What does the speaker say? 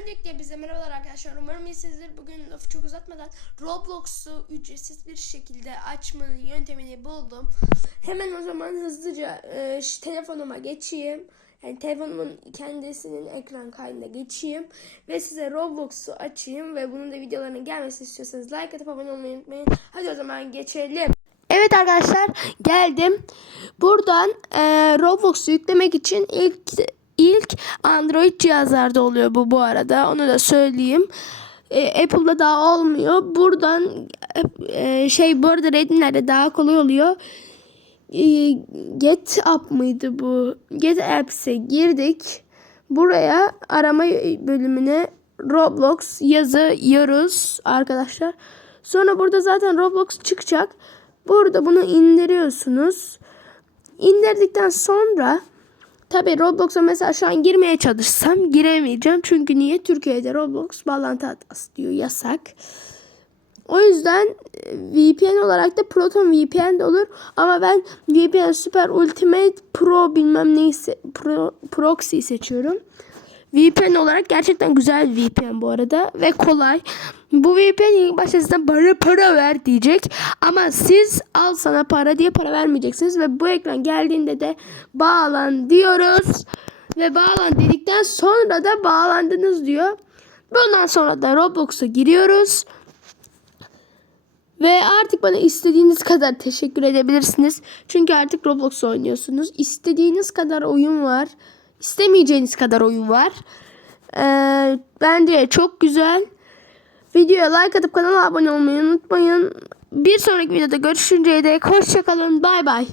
Öncelikle bize merhabalar arkadaşlar. Umarım iyisinizdir. Bugün lafı çok uzatmadan Roblox'u ücretsiz bir şekilde açmanın yöntemini buldum. Hemen o zaman hızlıca e, şu telefonuma geçeyim. Yani telefonumun kendisinin ekran kaydına geçeyim. Ve size Roblox'u açayım. Ve bunun da videolarının gelmesini istiyorsanız like atıp abone olmayı unutmayın. Hadi o zaman geçelim. Evet arkadaşlar geldim. Buradan e, Roblox'u yüklemek için ilk ilk Android cihazlarda oluyor bu bu arada. Onu da söyleyeyim. E, Apple'da daha olmuyor. Buradan e, şey bu arada Redmi'lerde daha kolay oluyor. E, Get App mıydı bu? Get Apps'e girdik. Buraya arama bölümüne Roblox yazıyoruz arkadaşlar. Sonra burada zaten Roblox çıkacak. Burada bunu indiriyorsunuz. İndirdikten sonra tabi Roblox'a mesela şu an girmeye çalışsam giremeyeceğim. Çünkü niye? Türkiye'de Roblox bağlantı hatası diyor yasak. O yüzden e, VPN olarak da Proton VPN de olur. Ama ben VPN Super Ultimate Pro bilmem neyse Pro, Proxy seçiyorum. VPN olarak gerçekten güzel bir VPN bu arada ve kolay. Bu VPN ilk başta size para para ver diyecek ama siz al sana para diye para vermeyeceksiniz ve bu ekran geldiğinde de bağlan diyoruz ve bağlan dedikten sonra da bağlandınız diyor. Bundan sonra da Roblox'a giriyoruz. Ve artık bana istediğiniz kadar teşekkür edebilirsiniz. Çünkü artık Roblox oynuyorsunuz. İstediğiniz kadar oyun var. İstemeyeceğiniz kadar oyun var. Ee, bence çok güzel. Videoya like atıp kanala abone olmayı unutmayın. Bir sonraki videoda görüşünceye dek hoşçakalın. Bay bay.